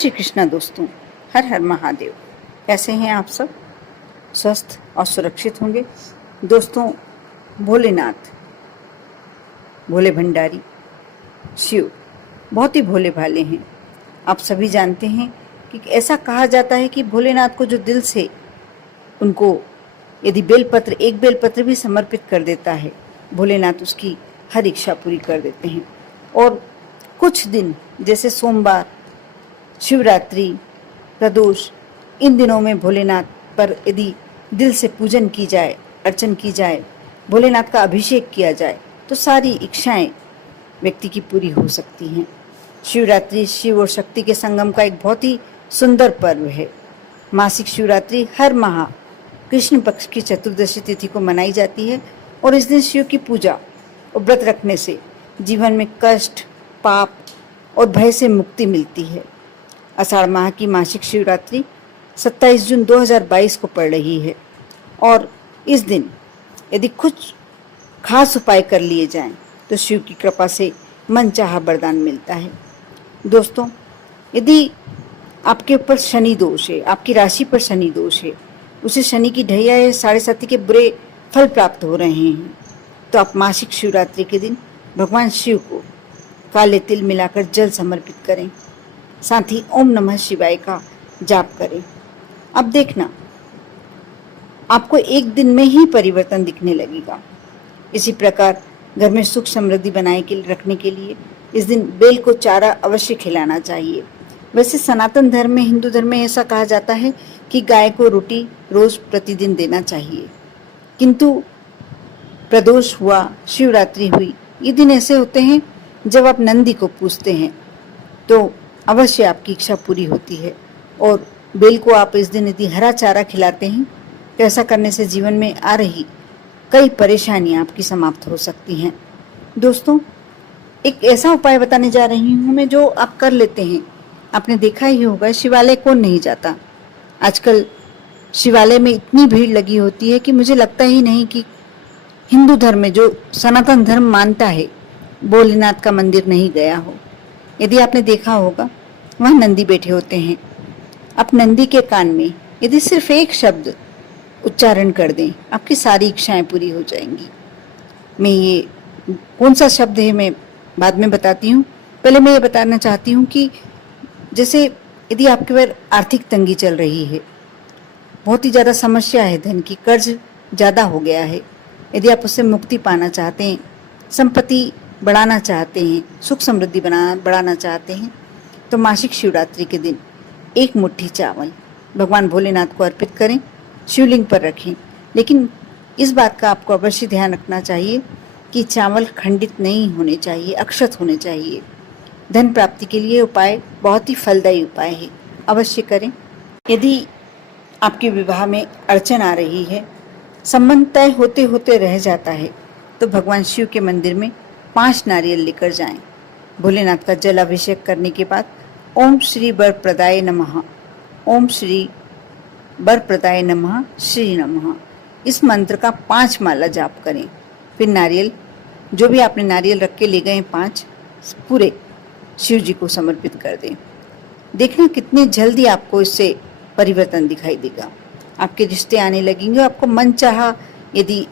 श्री कृष्णा दोस्तों, हर हर महादेव। कैसे हैं आप सब? स्वस्थ और सुरक्षित होंगे। दोस्तों, भोलेनाथ, भोले भंडारी, शिव बहुत ही भोले भाले हैं। आप सभी जानते हैं कि ऐसा कहा जाता है कि भोलेनाथ को जो दिल से उनको यदि एक बेलपत्र भी समर्पित कर देता है, भोलेनाथ उसकी हर इच्छा पूरी कर देते हैं। और कुछ दिन जैसे सोमवार, शिवरात्रि, प्रदोष, इन दिनों में भोलेनाथ पर यदि दिल से पूजन की जाए, अर्चन की जाए, भोलेनाथ का अभिषेक किया जाए तो सारी इच्छाएं व्यक्ति की पूरी हो सकती हैं। शिवरात्रि शिव और शक्ति के संगम का एक बहुत ही सुंदर पर्व है। मासिक शिवरात्रि हर माह कृष्ण पक्ष की चतुर्दशी तिथि को मनाई जाती है और इस दिन शिव की पूजा और व्रत रखने से जीवन में कष्ट, पाप और भय से मुक्ति मिलती है। आषाढ़ माह की मासिक शिवरात्रि 27 जून 2022 को पड़ रही है और इस दिन यदि कुछ खास उपाय कर लिए जाएं तो शिव की कृपा से मनचाहा वरदान मिलता है। दोस्तों, यदि आपके ऊपर शनि दोष है, आपकी राशि पर शनि दोष है, उसे शनि की ढैया या साढ़े साथी के बुरे फल प्राप्त हो रहे हैं, तो आप मासिक शिवरात्रि के दिन भगवान शिव को काले तिल मिलाकर जल समर्पित करें। साथ ही ओम नमः शिवाय का जाप करें। अब देखना, आपको एक दिन में ही परिवर्तन दिखने लगेगा। इसी प्रकार घर में सुख समृद्धि बनाए के रखने के लिए इस दिन बेल को चारा अवश्य खिलाना चाहिए। वैसे सनातन धर्म में, हिंदू धर्म में ऐसा कहा जाता है कि गाय को रोटी रोज प्रतिदिन देना चाहिए, किंतु प्रदोष हुआ, शिवरात्रि हुई, ये दिन ऐसे होते हैं जब आप नंदी को पूजते हैं तो अवश्य आपकी इच्छा पूरी होती है। और बेल को आप इस दिन यदि हरा चारा खिलाते हैं तो ऐसा करने से जीवन में आ रही कई परेशानियां आपकी समाप्त हो सकती हैं। दोस्तों, एक ऐसा उपाय बताने जा रही हूँ मैं जो आप कर लेते हैं। आपने देखा ही होगा, शिवालय कौन नहीं जाता। आजकल शिवालय में इतनी भीड़ लगी होती है कि मुझे लगता ही नहीं कि हिंदू धर्म में, जो सनातन धर्म मानता है, भोलेनाथ का मंदिर नहीं गया हो। यदि आपने देखा होगा, वहाँ नंदी बैठे होते हैं। आप नंदी के कान में यदि सिर्फ एक शब्द उच्चारण कर दें, आपकी सारी इच्छाएं पूरी हो जाएंगी। मैं ये कौन सा शब्द है मैं बाद में बताती हूँ। पहले मैं ये बताना चाहती हूँ कि जैसे यदि आपके पर आर्थिक तंगी चल रही है, बहुत ही ज़्यादा समस्या है, धन की कर्ज ज़्यादा हो गया है, यदि आप उससे मुक्ति पाना चाहते हैं, संपत्ति बढ़ाना चाहते हैं, सुख समृद्धि बढ़ाना चाहते हैं, तो मासिक शिवरात्रि के दिन एक मुट्ठी चावल भगवान भोलेनाथ को अर्पित करें, शिवलिंग पर रखें। लेकिन इस बात का आपको अवश्य ध्यान रखना चाहिए कि चावल खंडित नहीं होने चाहिए, अक्षत होने चाहिए। धन प्राप्ति के लिए उपाय बहुत ही फलदायी उपाय है, अवश्य करें। यदि आपके विवाह में अड़चन आ रही है, संबंध तय होते होते रह जाता है, तो भगवान शिव के मंदिर में 5 नारियल लेकर जाएं। भोलेनाथ का जल अभिषेक करने के बाद ओम श्री वरप्रदाय नमः, ओम श्री वरप्रदाय नमः, श्री नमः, इस मंत्र का 5 माला जाप करें। फिर नारियल, जो भी आपने नारियल रख के ले गए 5, पूरे शिव जी को समर्पित कर दें। देखना कितनी जल्दी आपको इससे परिवर्तन दिखाई देगा। आपके रिश्ते आने लगेंगे। आपको मन चाहा, यदि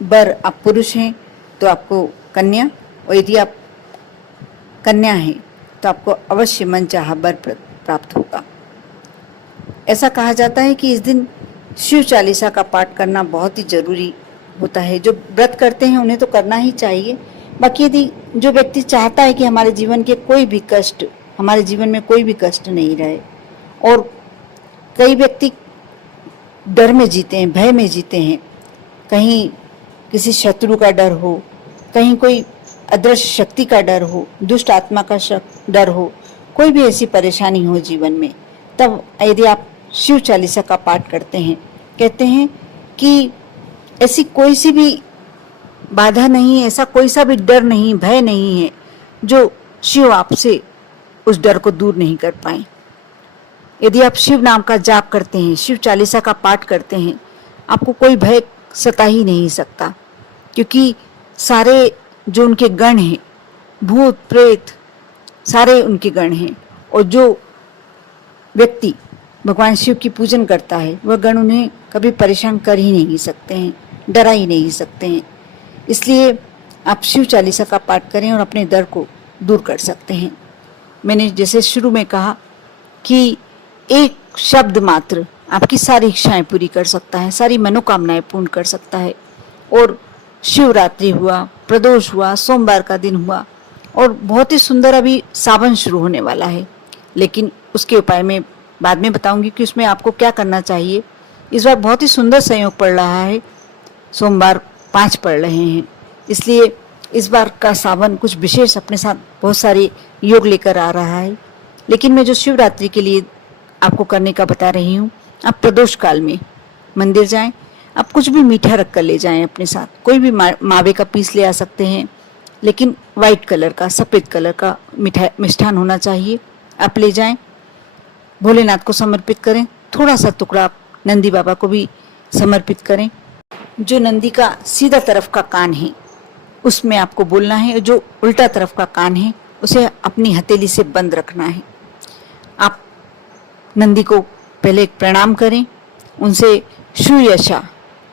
वर आप पुरुष हैं तो आपको कन्या, और यदि आप कन्या हैं तो आपको अवश्य मन चाहा वर प्राप्त होगा। ऐसा कहा जाता है कि इस दिन शिव चालीसा का पाठ करना बहुत ही जरूरी होता है। जो व्रत करते हैं उन्हें तो करना ही चाहिए। बाकी यदि जो व्यक्ति चाहता है कि हमारे जीवन में कोई भी कष्ट नहीं रहे, और कई व्यक्ति डर में जीते हैं, भय में जीते हैं, कहीं किसी शत्रु का डर हो, कहीं कोई अदृश्य शक्ति का डर हो, दुष्ट आत्मा का डर हो, कोई भी ऐसी परेशानी हो जीवन में, तब यदि आप शिव चालीसा का पाठ करते हैं, कहते हैं कि ऐसी कोई सी भी बाधा नहीं है, ऐसा कोई सा भी डर नहीं, भय नहीं है जो शिव आपसे उस डर को दूर नहीं कर पाए। यदि आप शिव नाम का जाप करते हैं, शिव चालीसा का पाठ करते हैं, आपको कोई भय सता ही नहीं सकता, क्योंकि सारे जो उनके गण हैं, भूत प्रेत, सारे उनके गण हैं, और जो व्यक्ति भगवान शिव की पूजन करता है वह गण उन्हें कभी परेशान कर ही नहीं सकते हैं, डरा ही नहीं सकते हैं। इसलिए आप शिव चालीसा का पाठ करें और अपने डर को दूर कर सकते हैं। मैंने जैसे शुरू में कहा कि एक शब्द मात्र आपकी सारी इच्छाएं पूरी कर सकता है, सारी मनोकामनाएं पूर्ण कर सकता है। और शिवरात्रि हुआ, प्रदोष हुआ, सोमवार का दिन हुआ और बहुत ही सुंदर अभी सावन शुरू होने वाला है, लेकिन उसके उपाय में बाद में बताऊंगी कि उसमें आपको क्या करना चाहिए। इस बार बहुत ही सुंदर संयोग पड़ रहा है, सोमवार 5 पड़ रहे हैं, इसलिए इस बार का सावन कुछ विशेष अपने साथ बहुत सारे योग लेकर आ रहा है। लेकिन मैं जो शिवरात्रि के लिए आपको करने का बता रही हूँ, आप प्रदोष काल में मंदिर जाएं, आप कुछ भी मीठा रख कर ले जाएं अपने साथ, कोई भी मावे का पीस ले आ सकते हैं, लेकिन वाइट कलर का, सफ़ेद कलर का मिष्ठान होना चाहिए। आप ले जाएं, भोलेनाथ को समर्पित करें, थोड़ा सा टुकड़ा नंदी बाबा को भी समर्पित करें। जो नंदी का सीधा तरफ का कान है उसमें आपको बोलना है, जो उल्टा तरफ का कान है उसे अपनी हथेली से बंद रखना है। आप नंदी को पहले एक प्रणाम करें, उनसे सुयशा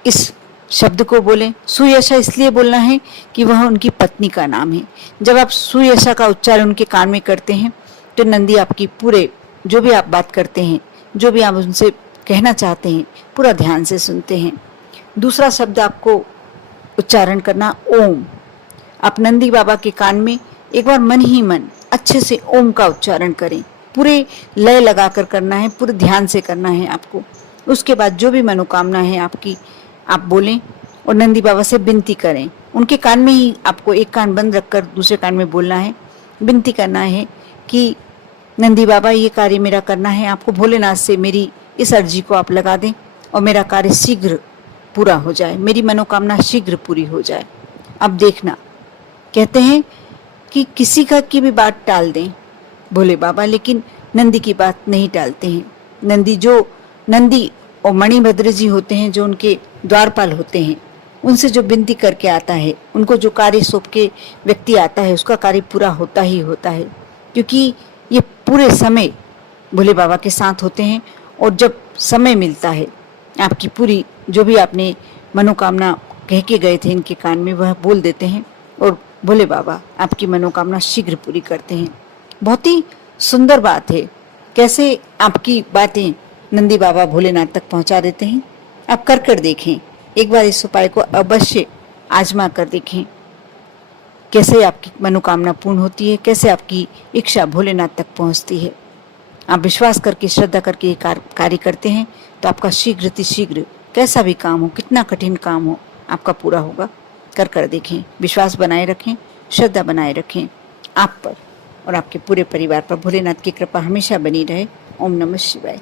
इस शब्द को बोलें। सुयशा इसलिए बोलना है कि वह उनकी पत्नी का नाम है। जब आप सुयशा का उच्चारण उनके कान में करते हैं तो नंदी आपकी पूरे जो भी आप बात करते हैं, जो भी आप उनसे कहना चाहते हैं, पूरा ध्यान से सुनते हैं। दूसरा शब्द आपको उच्चारण करना ओम। आप नंदी बाबा के कान में एक बार मन ही मन अच्छे से ओम का उच्चारण करें, पूरे लय लगाकर करना है, पूरे ध्यान से करना है आपको। उसके बाद जो भी मनोकामना है आपकी आप बोलें और नंदी बाबा से विनती करें। उनके कान में ही आपको एक कान बंद रखकर दूसरे कान में बोलना है, विनती करना है कि नंदी बाबा ये कार्य मेरा करना है, आपको भोलेनाथ से मेरी इस अर्जी को आप लगा दें और मेरा कार्य शीघ्र पूरा हो जाए, मेरी मनोकामना शीघ्र पूरी हो जाए। अब देखना, कहते हैं कि किसी का की भी बात टाल दें भोले बाबा, लेकिन नंदी की बात नहीं टालते हैं। नंदी और मणिभद्र जी होते हैं, जो उनके द्वारपाल होते हैं, उनसे जो विनती करके आता है, उनको जो कार्य सौंप के व्यक्ति आता है उसका कार्य पूरा होता ही होता है, क्योंकि ये पूरे समय भोले बाबा के साथ होते हैं। और जब समय मिलता है आपकी पूरी जो भी आपने मनोकामना कह के गए थे इनके कान में, वह बोल देते हैं और भोले बाबा आपकी मनोकामना शीघ्र पूरी करते हैं। बहुत ही सुंदर बात है कैसे आपकी बातें नंदी बाबा भोलेनाथ तक पहुंचा देते हैं। आप कर देखें, एक बार इस उपाय को अवश्य आजमा कर देखें, कैसे आपकी मनोकामना पूर्ण होती है, कैसे आपकी इच्छा भोलेनाथ तक पहुंचती है। आप विश्वास करके, श्रद्धा करके ये कार्य करते हैं तो आपका शीघ्र कैसा भी काम हो, कितना कठिन काम हो, आपका पूरा होगा। कर देखें, विश्वास बनाए रखें, श्रद्धा बनाए रखें। आप पर और आपके पूरे परिवार पर भोलेनाथ की कृपा हमेशा बनी रहे। ओम नमः शिवाय।